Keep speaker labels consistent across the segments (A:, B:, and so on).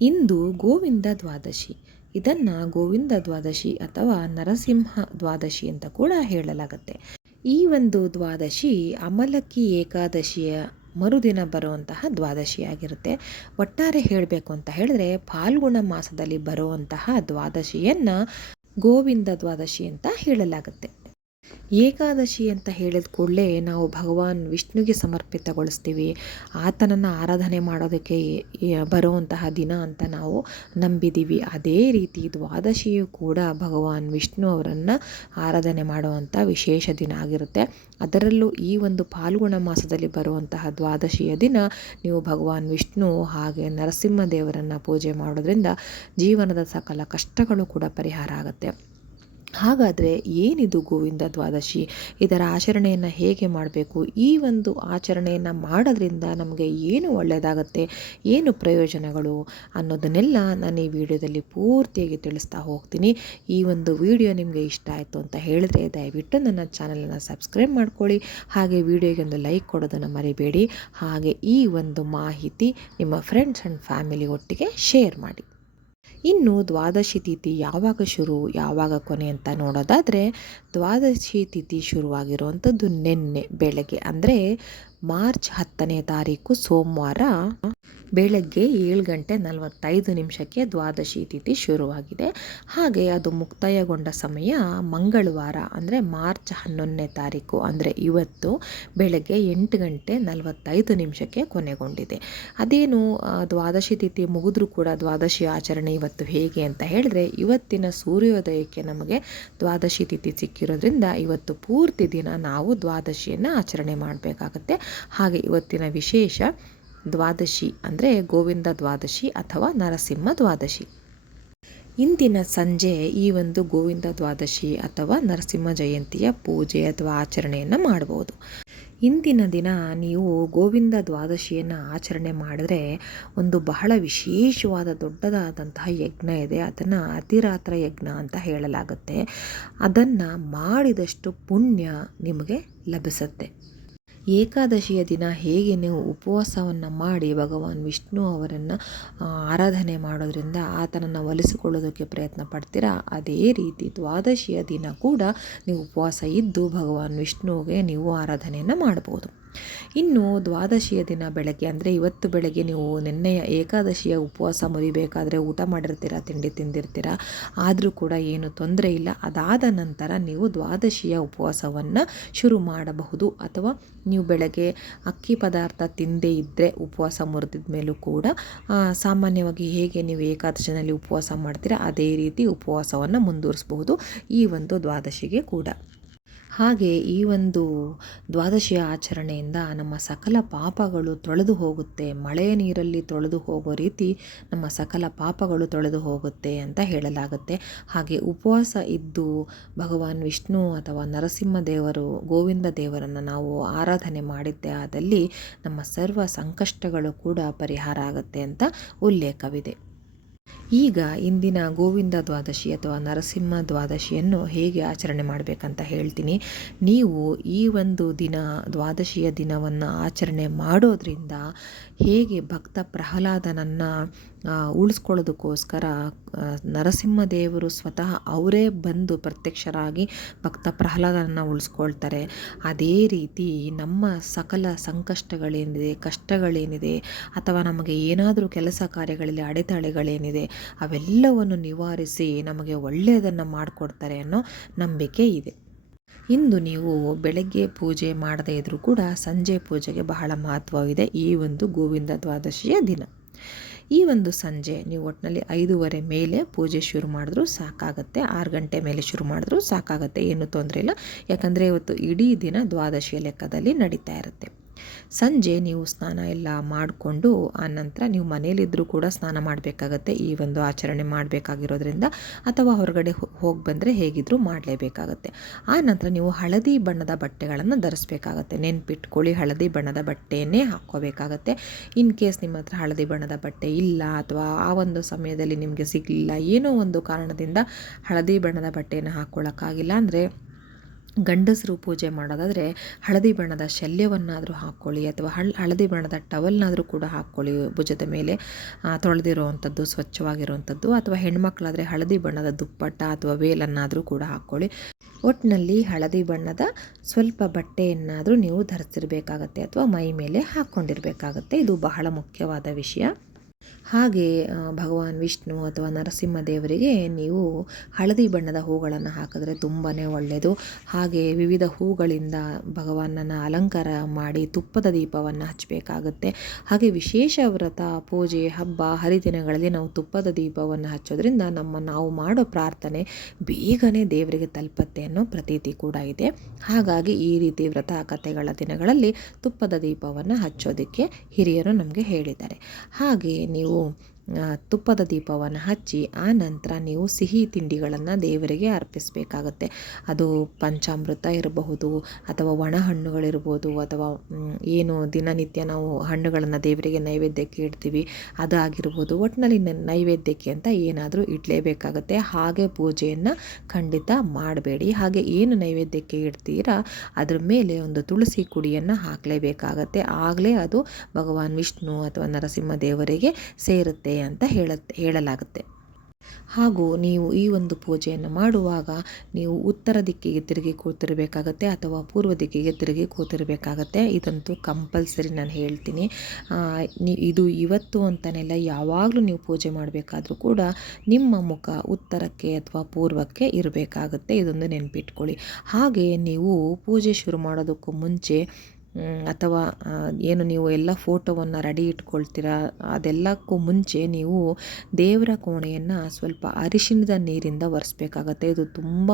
A: ಇಂದು ಗೋವಿಂದ ದ್ವಾದಶಿ. ಇದನ್ನು ಗೋವಿಂದ ದ್ವಾದಶಿ ಅಥವಾ ನರಸಿಂಹ ದ್ವಾದಶಿ ಅಂತ ಕೂಡ ಹೇಳಲಾಗುತ್ತೆ. ಈ ಒಂದು ದ್ವಾದಶಿ ಅಮಲಕ್ಕಿ ಏಕಾದಶಿಯ ಮರುದಿನ ಬರುವಂತಹ ದ್ವಾದಶಿಯಾಗಿರುತ್ತೆ ಒಟ್ಟಾರೆ ಹೇಳಬೇಕು ಅಂತ ಹೇಳಿದ್ರೆ ಫಾಲ್ಗುಣ ಮಾಸದಲ್ಲಿ ಬರುವಂತಹ ದ್ವಾದಶಿಯನ್ನು ಗೋವಿಂದ ದ್ವಾದಶಿ ಅಂತ ಹೇಳಲಾಗುತ್ತೆ. ಏಕಾದಶಿ ಅಂತ ಹೇಳಿದ ಕೂಡಲೇ ನಾವು ಭಗವಾನ್ ವಿಷ್ಣುಗೆ ಸಮರ್ಪಿತಗೊಳಿಸ್ತೀವಿ. ಆತನನ್ನು ಆರಾಧನೆ ಮಾಡೋದಕ್ಕೆ ಬರುವಂತಹ ದಿನ ಅಂತ ನಾವು ನಂಬಿದ್ದೀವಿ ಅದೇ ರೀತಿ ದ್ವಾದಶಿಯು ಕೂಡ ಭಗವಾನ್ ವಿಷ್ಣು ಅವರನ್ನು ಆರಾಧನೆ ಮಾಡುವಂಥ ವಿಶೇಷ ದಿನ ಆಗಿರುತ್ತೆ. ಅದರಲ್ಲೂ ಈ ಒಂದು ಫಾಲ್ಗುಣ ಮಾಸದಲ್ಲಿ ಬರುವಂತಹ ದ್ವಾದಶಿಯ ದಿನ ನೀವು ಭಗವಾನ್ ವಿಷ್ಣು ಹಾಗೆ ನರಸಿಂಹ ದೇವರನ್ನು ಪೂಜೆ ಮಾಡೋದ್ರಿಂದ ಜೀವನದ ಸಕಲ ಕಷ್ಟಗಳು ಕೂಡ ಪರಿಹಾರ ಆಗುತ್ತೆ. ಹಾಗಾದರೆ ಏನಿದು ಗೋವಿಂದ ದ್ವಾದಶಿ? ಇದರ ಆಚರಣೆಯನ್ನು ಹೇಗೆ ಮಾಡಬೇಕು? ಈ ಒಂದು ಆಚರಣೆಯನ್ನು ಮಾಡೋದ್ರಿಂದ ನಮಗೆ ಏನು ಒಳ್ಳೆಯದಾಗತ್ತೆ ಏನು ಪ್ರಯೋಜನಗಳು? ಅನ್ನೋದನ್ನೆಲ್ಲ ನಾನು ಈ ವಿಡಿಯೋದಲ್ಲಿ ಪೂರ್ತಿಯಾಗಿ ತಿಳಿಸ್ತಾ ಹೋಗ್ತೀನಿ. ಈ ಒಂದು ವಿಡಿಯೋ ನಿಮಗೆ ಇಷ್ಟ ಆಯಿತು ಅಂತ ಹೇಳಿದ್ರೆ ದಯವಿಟ್ಟು ನನ್ನ ಚಾನಲನ್ನು ಸಬ್ಸ್ಕ್ರೈಬ್ ಮಾಡ್ಕೊಳ್ಳಿ. ಹಾಗೆ ವಿಡಿಯೋಗೆ ಒಂದು ಲೈಕ್ ಕೊಡೋದನ್ನು ಮರಿಬೇಡಿ. ಹಾಗೆ ಈ ಒಂದು ಮಾಹಿತಿ ನಿಮ್ಮ ಫ್ರೆಂಡ್ಸ್ ಆ್ಯಂಡ್ ಫ್ಯಾಮಿಲಿ ಒಟ್ಟಿಗೆ ಶೇರ್ ಮಾಡಿ. ಇನ್ನು ದ್ವಾದಶಿ ತಿಥಿ ಯಾವಾಗ ಶುರು, ಯಾವಾಗ ಕೊನೆ ಅಂತ ನೋಡೋದಾದರೆ ದ್ವಾದಶಿ ತಿಥಿ ಶುರುವಾಗಿರುವಂಥದ್ದು ನಿನ್ನೆ ಬೆಳಗ್ಗೆ. ಅಂದರೆ ಮಾರ್ಚ್ ಹತ್ತನೇ ತಾರೀಕು ಸೋಮವಾರ ಬೆಳಗ್ಗೆ ಏಳು ಗಂಟೆ ನಲವತ್ತೈದು ನಿಮಿಷಕ್ಕೆ ದ್ವಾದಶಿ ತಿಥಿ ಶುರುವಾಗಿದೆ. ಹಾಗೆ ಅದು ಮುಕ್ತಾಯಗೊಂಡ ಸಮಯ ಮಂಗಳವಾರ, ಅಂದರೆ ಮಾರ್ಚ್ ಹನ್ನೊಂದನೇ ತಾರೀಕು, ಅಂದರೆ ಇವತ್ತು ಬೆಳಗ್ಗೆ ಎಂಟು ಗಂಟೆ ನಲವತ್ತೈದು ನಿಮಿಷಕ್ಕೆ ಕೊನೆಗೊಂಡಿದೆ. ಅದೇನು ದ್ವಾದಶಿ ತಿಥಿ ಮುಗಿದ್ರೂ ಕೂಡ ದ್ವಾದಶಿ ಆಚರಣೆ ಇವತ್ತು ಹೇಗೆ ಅಂತ ಹೇಳಿದ್ರೆ, ಇವತ್ತಿನ ಸೂರ್ಯೋದಯಕ್ಕೆ ನಮಗೆ ದ್ವಾದಶಿ ತಿಥಿ ಸಿಕ್ಕಿರೋದ್ರಿಂದ ಇವತ್ತು ಪೂರ್ತಿ ದಿನ ನಾವು ದ್ವಾದಶಿಯನ್ನು ಆಚರಣೆ ಮಾಡಬೇಕಾಗತ್ತೆ. ಹಾಗೆ ಇವತ್ತಿನ ವಿಶೇಷ ದ್ವಾದಶಿ ಅಂದರೆ ಗೋವಿಂದ ದ್ವಾದಶಿ ಅಥವಾ ನರಸಿಂಹ ದ್ವಾದಶಿ. ಇಂದಿನ ಸಂಜೆ ಈ ಒಂದು ಗೋವಿಂದ ದ್ವಾದಶಿ ಅಥವಾ ನರಸಿಂಹ ಜಯಂತಿಯ ಪೂಜೆ ಅಥವಾ ಆಚರಣೆಯನ್ನು ಮಾಡಬಹುದು ಇಂದಿನ ದಿನ ನೀವು ಗೋವಿಂದ ದ್ವಾದಶಿಯನ್ನು ಆಚರಣೆ ಮಾಡಿದ್ರೆ ಒಂದು ಬಹಳ ವಿಶೇಷವಾದ ದೊಡ್ಡದಾದಂತಹ ಯಜ್ಞ ಇದೆ. ಅದನ್ನು ಅತಿರಾತ್ರ ಯಜ್ಞ ಅಂತ ಹೇಳಲಾಗುತ್ತೆ. ಅದನ್ನು ಮಾಡಿದಷ್ಟು ಪುಣ್ಯ ನಿಮಗೆ ಲಭಿಸುತ್ತೆ. ಏಕಾದಶಿಯ ದಿನ ಹೇಗೆ ನೀವು ಉಪವಾಸವನ್ನು ಮಾಡಿ ಭಗವಾನ್ ವಿಷ್ಣು ಅವರನ್ನು ಆರಾಧನೆ ಮಾಡೋದ್ರಿಂದ ಆತನನ್ನು ಒಲಿಸಿಕೊಳ್ಳೋದಕ್ಕೆ ಪ್ರಯತ್ನ ಪಡ್ತೀರಾ? ಅದೇ ರೀತಿ ದ್ವಾದಶಿಯ ದಿನ ಕೂಡ ನೀವು ಉಪವಾಸ ಇದ್ದು ಭಗವಾನ್ ವಿಷ್ಣುವಿಗೆ ನೀವು ಆರಾಧನೆಯನ್ನು ಮಾಡ್ಬೋದು. ಇನ್ನು ದ್ವಾದಶಿಯ ದಿನ ಬೆಳಗ್ಗೆ, ಅಂದರೆ ಇವತ್ತು ಬೆಳಗ್ಗೆ ನೀವು ನಿನ್ನೆಯ ಏಕಾದಶಿಯ ಉಪವಾಸ ಮುರಿಬೇಕಾದ್ರೆ ಊಟ ಮಾಡಿರ್ತೀರ, ತಿಂಡಿ ತಿಂದಿರ್ತೀರ, ಆದರೂ ಕೂಡ ಏನು ತೊಂದರೆ ಇಲ್ಲ. ಅದಾದ ನಂತರ ನೀವು ದ್ವಾದಶಿಯ ಉಪವಾಸವನ್ನು ಶುರು ಮಾಡಬಹುದು. ಅಥವಾ ನೀವು ಬೆಳಗ್ಗೆ ಅಕ್ಕಿ ಪದಾರ್ಥ ತಿಂದೇ ಇದ್ದರೆ ಉಪವಾಸ ಮುರಿದಿದ ಮೇಲೂ ಕೂಡ ಸಾಮಾನ್ಯವಾಗಿ ಹೇಗೆ ನೀವು ಏಕಾದಶಿನಲ್ಲಿ ಉಪವಾಸ ಮಾಡ್ತೀರಾ, ಅದೇ ರೀತಿ ಉಪವಾಸವನ್ನು ಮುಂದುವರಿಸಬಹುದು ಈ ಒಂದು ದ್ವಾದಶಿಗೆ ಕೂಡ. ಹಾಗೆ ಈ ಒಂದು ದ್ವಾದಶಿಯ ಆಚರಣೆಯಿಂದ ನಮ್ಮ ಸಕಲ ಪಾಪಗಳು ತೊಳೆದು ಹೋಗುತ್ತೆ. ಮಳೆಯ ನೀರಲ್ಲಿ ತೊಳೆದು ಹೋಗೋ ರೀತಿ ನಮ್ಮ ಸಕಲ ಪಾಪಗಳು ತೊಳೆದು ಹೋಗುತ್ತೆ ಅಂತ ಹೇಳಲಾಗುತ್ತೆ. ಹಾಗೆ ಉಪವಾಸ ಇದ್ದು ಭಗವಾನ್ ವಿಷ್ಣು ಅಥವಾ ನರಸಿಂಹ ದೇವರು, ಗೋವಿಂದ ದೇವರನ್ನು ನಾವು ಆರಾಧನೆ ಮಾಡಿದ್ದೆ ಆದಲ್ಲಿ ನಮ್ಮ ಸರ್ವ ಸಂಕಷ್ಟಗಳು ಕೂಡ ಪರಿಹಾರ ಆಗುತ್ತೆ ಅಂತ ಉಲ್ಲೇಖವಿದೆ. ಈಗ ಇಂದಿನ ಗೋವಿಂದ ದ್ವಾದಶಿ ಅಥವಾ ನರಸಿಂಹ ದ್ವಾದಶಿಯನ್ನು ಹೇಗೆ ಆಚರಣೆ ಮಾಡಬೇಕಂತ ಹೇಳ್ತೀನಿ. ನೀವು ಈ ಒಂದು ದಿನ, ದ್ವಾದಶಿಯ ದಿನವನ್ನು ಆಚರಣೆ ಮಾಡೋದ್ರಿಂದ ಹೇಗೆ ಭಕ್ತ ಪ್ರಹ್ಲಾದನನ್ನು ಉಳಿಸ್ಕೊಳ್ಳೋದಕ್ಕೋಸ್ಕರ ನರಸಿಂಹದೇವರು ಸ್ವತಃ ಅವರೇ ಬಂದು ಪ್ರತ್ಯಕ್ಷರಾಗಿ ಭಕ್ತ ಪ್ರಹ್ಲಾದನನ್ನು ಉಳಿಸ್ಕೊಳ್ತಾರೆ. ಅದೇ ರೀತಿ ನಮ್ಮ ಸಕಲ ಸಂಕಷ್ಟಗಳೇನಿದೆ, ಕಷ್ಟಗಳೇನಿದೆ, ಅಥವಾ ನಮಗೆ ಏನಾದರೂ ಕೆಲಸ ಕಾರ್ಯಗಳಲ್ಲಿ, ಅಡೆತಡೆಗಳೇನಿದೆ ಅವೆಲ್ಲವನ್ನು ನಿವಾರಿಸಿ ನಮಗೆ ಒಳ್ಳೆಯದನ್ನು ಮಾಡಿಕೊಡ್ತಾರೆ ಅನ್ನೋ ನಂಬಿಕೆ ಇದೆ. ಇಂದು ನೀವು ಬೆಳಗ್ಗೆ ಪೂಜೆ ಮಾಡದೇ ಇದ್ದರೂ ಕೂಡ ಸಂಜೆ ಪೂಜೆಗೆ ಬಹಳ ಮಹತ್ವವಿದೆ ಈ ಒಂದು ಗೋವಿಂದ ದ್ವಾದಶಿಯ ದಿನ. ಈ ಒಂದು ಸಂಜೆ ನೀವು ಒಟ್ಟಿನಲ್ಲಿ ಐದೂವರೆ ಮೇಲೆ ಪೂಜೆ ಶುರು ಮಾಡಿದ್ರೂ ಸಾಕಾಗತ್ತೆ, ಆರು ಗಂಟೆ ಮೇಲೆ ಶುರು ಮಾಡಿದ್ರೂ ಸಾಕಾಗತ್ತೆ, ಏನು ತೊಂದರೆ ಇಲ್ಲ. ಯಾಕಂದರೆ ಇವತ್ತು ಇಡೀ ದಿನ ದ್ವಾದಶಿಯ ಲೆಕ್ಕದಲ್ಲಿ ನಡೀತಾ ಇರುತ್ತೆ. ಸಂಜೆ ನೀವು ಸ್ನಾನ ಎಲ್ಲ ಮಾಡಿಕೊಂಡು ಆನಂತರ ನಂತರ ನೀವು ಮನೇಲಿದ್ದರೂ ಕೂಡ ಸ್ನಾನ ಮಾಡಬೇಕಾಗತ್ತೆ. ಈ ಒಂದು ಆಚರಣೆ ಮಾಡಬೇಕಾಗಿರೋದ್ರಿಂದ ಅಥವಾ ಹೊರಗಡೆ ಹೋಗಿ ಬಂದರೆ ಹೇಗಿದ್ದರೂ ಮಾಡಲೇಬೇಕಾಗತ್ತೆ. ಆ ನಂತರ ನೀವು ಹಳದಿ ಬಣ್ಣದ ಬಟ್ಟೆಗಳನ್ನು ಧರಿಸ್ಬೇಕಾಗತ್ತೆ. ನೆನ್ಪಿಟ್ಕೊಳ್ಳಿ, ಹಳದಿ ಬಣ್ಣದ ಬಟ್ಟೆಯನ್ನೇ ಹಾಕ್ಕೋಬೇಕಾಗತ್ತೆ. ಇನ್ ಕೇಸ್ ನಿಮ್ಮ ಹತ್ರ ಹಳದಿ ಬಣ್ಣದ ಬಟ್ಟೆ ಇಲ್ಲ ಅಥವಾ ಆ ಒಂದು ಸಮಯದಲ್ಲಿ ನಿಮಗೆ ಸಿಗಲಿಲ್ಲ, ಏನೋ ಒಂದು ಕಾರಣದಿಂದ ಹಳದಿ ಬಣ್ಣದ ಬಟ್ಟೆಯನ್ನು ಹಾಕ್ಕೊಳ್ಳೋಕ್ಕಾಗಿಲ್ಲ ಅಂದರೆ ಗಂಡಸರು ಪೂಜೆ ಮಾಡೋದಾದರೆ ಹಳದಿ ಬಣ್ಣದ ಶಲ್ಯವನ್ನಾದರೂ ಹಾಕ್ಕೊಳ್ಳಿ ಅಥವಾ ಹಳ್, ಹಳದಿ ಬಣ್ಣದ ಟವಲ್ನಾದರೂ ಕೂಡ ಹಾಕ್ಕೊಳ್ಳಿ ಭುಜದ ಮೇಲೆ. ತೊಳೆದಿರುವಂಥದ್ದು, ಸ್ವಚ್ಛವಾಗಿರುವಂಥದ್ದು ಅಥವಾ ಹೆಣ್ಮಕ್ಳಾದರೆ ಹಳದಿ ಬಣ್ಣದ ದುಪ್ಪಟ್ಟ ಅಥವಾ ವೇಲನ್ನಾದರೂ ಕೂಡ ಹಾಕ್ಕೊಳ್ಳಿ. ಒಟ್ಟಿನಲ್ಲಿ ಹಳದಿ ಬಣ್ಣದ ಸ್ವಲ್ಪ ಬಟ್ಟೆಯನ್ನಾದರೂ ನೀವು ಧರಿಸಿರಬೇಕಾಗತ್ತೆ ಅಥವಾ ಮೈ ಮೇಲೆ ಹಾಕ್ಕೊಂಡಿರಬೇಕಾಗತ್ತೆ. ಇದು ಬಹಳ ಮುಖ್ಯವಾದ ವಿಷಯ. ಹಾಗೆ ಭಗವಾನ್ ವಿಷ್ಣು ಅಥವಾ ನರಸಿಂಹ ದೇವರಿಗೆ ನೀವು ಹಳದಿ ಬಣ್ಣದ ಹೂಗಳನ್ನು ಹಾಕಿದ್ರೆ ತುಂಬಾ ಒಳ್ಳೆಯದು ಹಾಗೆ ವಿವಿಧ ಹೂಗಳಿಂದ ಭಗವಾನನ ಅಲಂಕಾರ ಮಾಡಿ ತುಪ್ಪದ ದೀಪವನ್ನು ಹಚ್ಚಬೇಕಾಗುತ್ತೆ ಹಾಗೆ ವಿಶೇಷ ವ್ರತ, ಪೂಜೆ, ಹಬ್ಬ, ಹರಿದಿನಗಳಲ್ಲಿ ನಾವು ತುಪ್ಪದ ದೀಪವನ್ನು ಹಚ್ಚೋದ್ರಿಂದ ನಮ್ಮ ನಾವು ಮಾಡೋ ಪ್ರಾರ್ಥನೆ ಬೇಗನೆ ದೇವರಿಗೆ ತಲುಪತ್ತೆ ಅನ್ನೋ ಪ್ರತೀತಿ ಕೂಡ ಇದೆ. ಹಾಗಾಗಿ ಈ ರೀತಿ ವ್ರತ ಕಥೆಗಳ ದಿನಗಳಲ್ಲಿ ತುಪ್ಪದ ದೀಪವನ್ನು ಹಚ್ಚೋದಕ್ಕೆ ಹಿರಿಯರು ನಮಗೆ ಹೇಳಿದ್ದಾರೆ. ಹಾಗೆ ನೀವು ತುಪ್ಪದ ದೀಪವನ್ನು ಹಚ್ಚಿ ಆ ನಂತರ ನೀವು ಸಿಹಿ ತಿಂಡಿಗಳನ್ನು ದೇವರಿಗೆ ಅರ್ಪಿಸಬೇಕಾಗತ್ತೆ. ಅದು ಪಂಚಾಮೃತ ಇರಬಹುದು ಅಥವಾ ಒಣ ಹಣ್ಣುಗಳಿರ್ಬೋದು ಅಥವಾ ಏನು ದಿನನಿತ್ಯ ನಾವು ಹಣ್ಣುಗಳನ್ನು ದೇವರಿಗೆ ನೈವೇದ್ಯಕ್ಕೆ ಇಡ್ತೀವಿ ಅದು ಆಗಿರ್ಬೋದು ಒಟ್ಟಿನಲ್ಲಿ ನೈವೇದ್ಯಕ್ಕೆ ಅಂತ ಏನಾದರೂ ಇಡಲೇಬೇಕಾಗತ್ತೆ. ಹಾಗೆ ಪೂಜೆಯನ್ನು ಖಂಡಿತ ಮಾಡಬೇಡಿ. ಹಾಗೆ ಏನು ನೈವೇದ್ಯಕ್ಕೆ ಇಡ್ತೀರಾ, ಅದ್ರ ಮೇಲೆ ಒಂದು ತುಳಸಿ ಕುಡಿಯನ್ನು ಹಾಕಲೇಬೇಕಾಗತ್ತೆ. ಆಗಲೇ ಅದು ಭಗವಾನ್ ವಿಷ್ಣು ಅಥವಾ ನರಸಿಂಹ ದೇವರಿಗೆ ಸೇರುತ್ತೆ. ಅಂತ ಹೇಳುತ್ತೆ, ಹೇಳಲಾಗುತ್ತೆ. ಹಾಗೂ ನೀವು ಈ ಒಂದು ಪೂಜೆಯನ್ನು ಮಾಡುವಾಗ ನೀವು ಉತ್ತರ ದಿಕ್ಕಿಗೆ ತಿರುಗಿ ಕೂತಿರಬೇಕಾಗತ್ತೆ ಅಥವಾ ಪೂರ್ವ ದಿಕ್ಕಿಗೆ ತಿರುಗಿ ಕೂತಿರಬೇಕಾಗತ್ತೆ? ಇದಂತೂ ಕಂಪಲ್ಸರಿ ನಾನು ಹೇಳ್ತೀನಿ. ಇದು ಇವತ್ತು ಅಂತನೆಲ್ಲ ಯಾವಾಗಲೂ ನೀವು ಪೂಜೆ ಮಾಡಬೇಕಾದ್ರೂ ಕೂಡ ನಿಮ್ಮ ಮುಖ ಉತ್ತರಕ್ಕೆ ಅಥವಾ ಪೂರ್ವಕ್ಕೆ ಇರಬೇಕಾಗತ್ತೆ. ಇದೊಂದು ನೆನಪಿಟ್ಕೊಳ್ಳಿ. ಹಾಗೆ ನೀವು ಪೂಜೆ ಶುರು ಮಾಡೋದಕ್ಕೂ ಮುಂಚೆ ಅಥವಾ ಏನು ನೀವು ಎಲ್ಲ ಫೋಟೋವನ್ನು ರೆಡಿ ಇಟ್ಕೊಳ್ತೀರಾ, ಅದೆಲ್ಲಕ್ಕೂ ಮುಂಚೆ ನೀವು ದೇವರ ಕೋಣೆಯನ್ನು ಸ್ವಲ್ಪ ಅರಿಶಿಣದ ನೀರಿಂದ ಒರೆಸ್ಬೇಕಾಗತ್ತೆ. ಇದು ತುಂಬ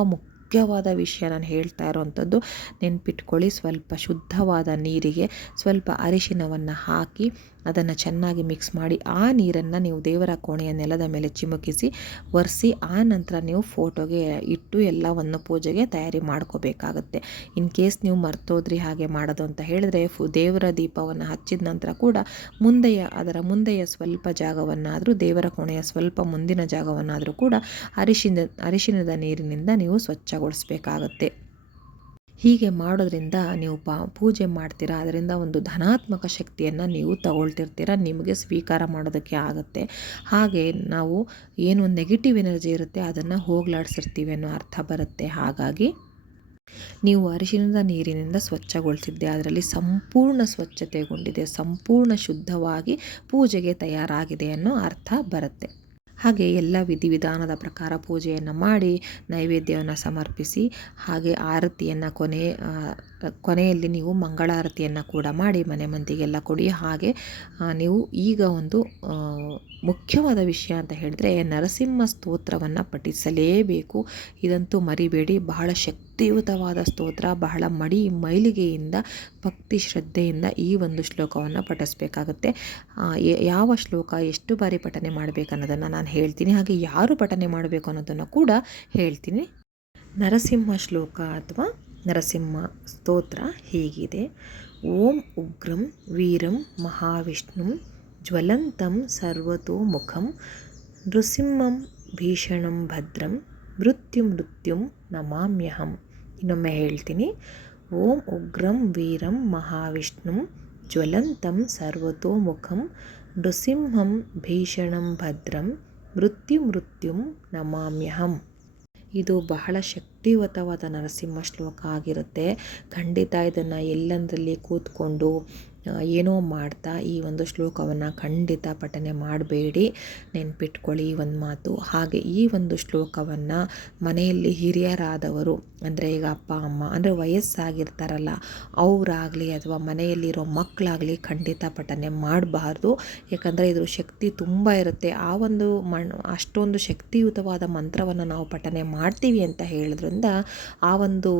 A: ಮುಖ್ಯವಾದ ವಿಷಯ ನಾನು ಹೇಳ್ತಾ ಇರೋವಂಥದ್ದು, ನೆನ್ಪಿಟ್ಕೊಳ್ಳಿ. ಸ್ವಲ್ಪ ಶುದ್ಧವಾದ ನೀರಿಗೆ ಸ್ವಲ್ಪ ಅರಿಶಿನವನ್ನು ಹಾಕಿ ಅದನ್ನು ಚೆನ್ನಾಗಿ ಮಿಕ್ಸ್ ಮಾಡಿ, ಆ ನೀರನ್ನು ನೀವು ದೇವರ ಕೋಣೆಯ ನೆಲದ ಮೇಲೆ ಚಿಮುಕಿಸಿ, ಒರೆಸಿ, ಆ ನಂತರ ನೀವು ಫೋಟೋಗೆ ಇಟ್ಟು ಎಲ್ಲವನ್ನು ಪೂಜೆಗೆ ತಯಾರಿ ಮಾಡ್ಕೋಬೇಕಾಗತ್ತೆ. ಇನ್ ಕೇಸ್ ನೀವು ಮರ್ತೋದ್ರಿ ಹಾಗೆ ಮಾಡೋದು ಅಂತ ಹೇಳಿದ್ರೆ, ಫು ದೇವರ ದೀಪವನ್ನು ಹಚ್ಚಿದ ನಂತರ ಕೂಡ ಮುಂದೆಯ, ಅದರ ಮುಂದೆಯ ಸ್ವಲ್ಪ ಜಾಗವನ್ನಾದರೂ, ದೇವರ ಕೋಣೆಯ ಸ್ವಲ್ಪ ಮುಂದಿನ ಜಾಗವನ್ನಾದರೂ ಕೂಡ ಅರಿಶಿನ ಅರಿಶಿನದ ನೀರಿನಿಂದ ನೀವು ಸ್ವಚ್ಛಗೊಳಿಸಬೇಕಾಗತ್ತೆ ಹೀಗೆ ಮಾಡೋದ್ರಿಂದ ನೀವು ಪಾ, ಪೂಜೆ ಮಾಡ್ತೀರಾ, ಅದರಿಂದ ಒಂದು ಧನಾತ್ಮಕ ಶಕ್ತಿಯನ್ನು ನೀವು ತಗೊಳ್ತಿರ್ತೀರ, ನಿಮಗೆ ಸ್ವೀಕಾರ ಮಾಡೋದಕ್ಕೆ ಆಗುತ್ತೆ. ಹಾಗೆ ನಾವು ಏನು ನೆಗೆಟಿವ್ ಎನರ್ಜಿ ಇರುತ್ತೆ, ಅದನ್ನು ಹೋಗ್ಲಾಡ್ಸಿರ್ತೀವಿ ಅನ್ನೋ ಅರ್ಥ ಬರುತ್ತೆ. ಹಾಗಾಗಿ ನೀವು ಅರಿಶಿಣದ ನೀರಿನಿಂದ ಸ್ವಚ್ಛಗೊಳಿಸಿದ್ದೆ, ಅದರಲ್ಲಿ ಸಂಪೂರ್ಣ ಸ್ವಚ್ಛತೆಗೊಂಡಿದೆ, ಸಂಪೂರ್ಣ ಶುದ್ಧವಾಗಿ ಪೂಜೆಗೆ ತಯಾರಾಗಿದೆ ಅನ್ನೋ ಅರ್ಥ ಬರುತ್ತೆ. ಹಾಗೆ ಎಲ್ಲ ವಿಧಿವಿಧಾನದ ಪ್ರಕಾರ ಪೂಜೆಯನ್ನು ಮಾಡಿ ನೈವೇದ್ಯವನ್ನು ಸಮರ್ಪಿಸಿ ಹಾಗೆ ಆರತಿಯನ್ನು ಕೊನೆ ಕೊನೆಯಲ್ಲಿ ನೀವು ಮಂಗಳಾರತಿಯನ್ನು ಕೂಡ ಮಾಡಿ ಮನೆ ಮಂದಿಗೆಲ್ಲ ಕೊಡಿ. ಹಾಗೆ ನೀವು ಈಗ ಒಂದು ಮುಖ್ಯವಾದ ವಿಷಯ ಅಂತ ಹೇಳಿದ್ರೆ ನರಸಿಂಹ ಸ್ತೋತ್ರವನ್ನು ಪಠಿಸಲೇಬೇಕು. ಇದಂತೂ ಮರಿಬೇಡಿ. ಬಹಳ ಶಕ್ತಿಯುತವಾದ ಸ್ತೋತ್ರ. ಬಹಳ ಮಡಿ ಮೈಲಿಗೆಯಿಂದ, ಭಕ್ತಿ ಶ್ರದ್ಧೆಯಿಂದ ಈ ಒಂದು ಶ್ಲೋಕವನ್ನು ಪಠಿಸ್ಬೇಕಾಗುತ್ತೆ. ಯಾವ ಶ್ಲೋಕ ಎಷ್ಟು ಬಾರಿ ಪಠನೆ ಮಾಡಬೇಕನ್ನೋದನ್ನು ನಾನು ಹೇಳ್ತೀನಿ. ಹಾಗೆ ಯಾರು ಪಠನೆ ಮಾಡಬೇಕು ಅನ್ನೋದನ್ನು ಕೂಡ ಹೇಳ್ತೀನಿ. ನರಸಿಂಹ ಶ್ಲೋಕ ಅಥವಾ ನರಸಿಂಹ ಸ್ತೋತ್ರ ಹೀಗಿದೆ. ಓಂ ಉಗ್ರಂ ವೀರಂ ಮಹಾವಿಷ್ಣುಂ ಜ್ವಲಂತಂ ಸರ್ವತೋಮುಖಂ ನೃಸಿಂಹಂ ಭೀಷಣಂ ಭದ್ರಂ ಮೃತ್ಯು ಮೃತ್ಯುಂ ನಮಾಮ್ಯಹಂ. ಇನ್ನೊಮ್ಮೆ ಹೇಳ್ತೀನಿ. ಓಂ ಉಗ್ರಂ ವೀರಂ ಮಹಾವಿಷ್ಣುಂ ಜ್ವಲಂತಂ ಸರ್ವತೋಮುಖಂ ನೃಸಿಂಹಂ ಭೀಷಣಂ ಭದ್ರಂ ಮೃತ್ಯು ಮೃತ್ಯುಂ ನಮಾಮ್ಯಹಂ. ಇದು ಬಹಳ ಶಕ್ತಿಯುತವಾದ ನರಸಿಂಹ ಶ್ಲೋಕ ಆಗಿರುತ್ತೆ. ಖಂಡಿತ ಇದನ್ನು ಎಲ್ಲಂದರಲ್ಲಿ ಕೂತ್ಕೊಂಡು ಏನೋ ಮಾಡ್ತಾ ಈ ಒಂದು ಶ್ಲೋಕವನ್ನು ಖಂಡಿತ ಪಠನೆ ಮಾಡಬೇಡಿ, ನೆನ್ಪಿಟ್ಕೊಳ್ಳಿ ಈ ಒಂದು ಮಾತು. ಹಾಗೆ ಈ ಒಂದು ಶ್ಲೋಕವನ್ನು ಮನೆಯಲ್ಲಿ ಹಿರಿಯರಾದವರು, ಅಂದರೆ ಈಗ ಅಪ್ಪ, ಅಮ್ಮ, ಅಂದರೆ ವಯಸ್ಸಾಗಿರ್ತಾರಲ್ಲ, ಅವರಾಗಲಿ ಅಥವಾ ಮನೆಯಲ್ಲಿರೋ ಮಕ್ಕಳಾಗಲಿ ಖಂಡಿತ ಪಠನೆ ಮಾಡಬಾರ್ದು. ಯಾಕಂದರೆ ಇದ್ರ ಶಕ್ತಿ ತುಂಬ ಇರುತ್ತೆ. ಆ ಒಂದು ಮಣ್, ಅಷ್ಟೊಂದು ಶಕ್ತಿಯುತವಾದ ಮಂತ್ರವನ್ನು ನಾವು ಪಠನೆ ಮಾಡ್ತೀವಿ ಅಂತ ಹೇಳೋದ್ರಿಂದ ಆ ಒಂದು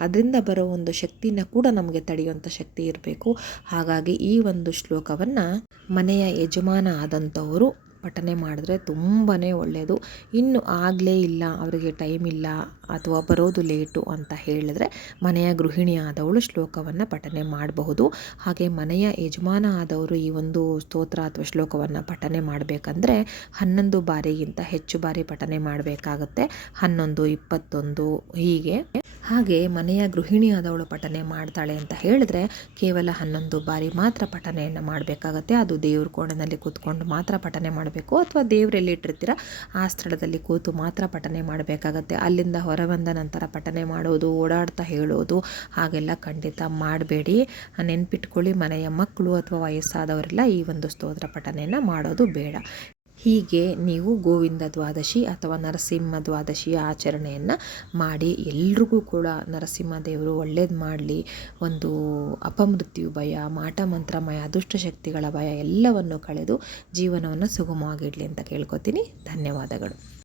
A: ಅದರಿಂದ ಬರೋ ಒಂದು ಶಕ್ತಿನ ಕೂಡ ನಮಗೆ ತಡೆಯುವಂಥ ಶಕ್ತಿ ಇರಬೇಕು. ಹಾಗಾಗಿ ಈ ಒಂದು ಶ್ಲೋಕವನ್ನು ಮನೆಯ ಯಜಮಾನ ಆದಂಥವರು ಪಠನೆ ಮಾಡಿದ್ರೆ ತುಂಬಾ ಒಳ್ಳೆಯದು ಇನ್ನು ಆಗಲೇ ಇಲ್ಲ, ಅವರಿಗೆ ಟೈಮ್ ಇಲ್ಲ ಅಥವಾ ಬರೋದು ಲೇಟು ಅಂತ ಹೇಳಿದ್ರೆ ಮನೆಯ ಗೃಹಿಣಿ ಆದವಳು ಶ್ಲೋಕವನ್ನು ಪಠನೆ ಮಾಡಬಹುದು. ಹಾಗೆ ಮನೆಯ ಯಜಮಾನ ಆದವರು ಈ ಒಂದು ಸ್ತೋತ್ರ ಅಥವಾ ಶ್ಲೋಕವನ್ನು ಪಠನೆ ಮಾಡಬೇಕಂದ್ರೆ ಹನ್ನೊಂದು ಬಾರಿಗಿಂತ ಹೆಚ್ಚು ಬಾರಿ ಪಠನೆ ಮಾಡಬೇಕಾಗತ್ತೆ. ಹನ್ನೊಂದು, ಇಪ್ಪತ್ತೊಂದು, ಹೀಗೆ. ಹಾಗೆ ಮನೆಯ ಗೃಹಿಣಿ ಆದವಳು ಪಠನೆ ಮಾಡ್ತಾಳೆ ಅಂತ ಹೇಳಿದ್ರೆ ಕೇವಲ ಹನ್ನೊಂದು ಬಾರಿ ಮಾತ್ರ ಪಠನೆಯನ್ನು ಮಾಡಬೇಕಾಗತ್ತೆ. ಅದು ದೇವ್ರ ಕೋಣೆಯಲ್ಲಿ ಕೂತ್ಕೊಂಡು ಮಾತ್ರ ಪಠನೆ ಮಾಡಬೇಕು. ಅಥವಾ ದೇವರೆಲ್ಲಿ ಇಟ್ಟಿರ್ತೀರ, ಆ ಸ್ಥಳದಲ್ಲಿ ಕೂತು ಮಾತ್ರ ಪಠನೆ ಮಾಡಬೇಕಾಗತ್ತೆ. ಅಲ್ಲಿಂದ ಹೊರ ಬಂದ ನಂತರ ಪಠನೆ ಮಾಡೋದು, ಓಡಾಡ್ತಾ ಹೇಳೋದು, ಹಾಗೆಲ್ಲ ಖಂಡಿತ ಮಾಡಬೇಡಿ. ನೆನ್ಪಿಟ್ಕೊಳ್ಳಿ ಮನೆಯ ಮಕ್ಕಳು ಅಥವಾ ವಯಸ್ಸಾದವರೆಲ್ಲ ಈ ಒಂದು ಸ್ತೋತ್ರ ಪಠನೆಯನ್ನು ಮಾಡೋದು ಬೇಡ. ಹೀಗೆ ನೀವು ಗೋವಿಂದ ದ್ವಾದಶಿ ಅಥವಾ ನರಸಿಂಹ ದ್ವಾದಶಿಯ ಆಚರಣೆಯನ್ನು ಮಾಡಿ ಎಲ್ರಿಗೂ ಕೂಡ ನರಸಿಂಹ ದೇವರು ಒಳ್ಳೇದು ಮಾಡಲಿ, ಒಂದು ಅಪಮೃತ್ಯು ಭಯ, ಮಾಟ ಮಂತ್ರಮಯ ದುಷ್ಟಶಕ್ತಿಗಳ ಭಯ ಎಲ್ಲವನ್ನು ಕಳೆದು ಜೀವನವನ್ನು ಸುಗಮವಾಗಿಡಲಿ ಅಂತ ಕೇಳ್ಕೊತೀನಿ. ಧನ್ಯವಾದಗಳು.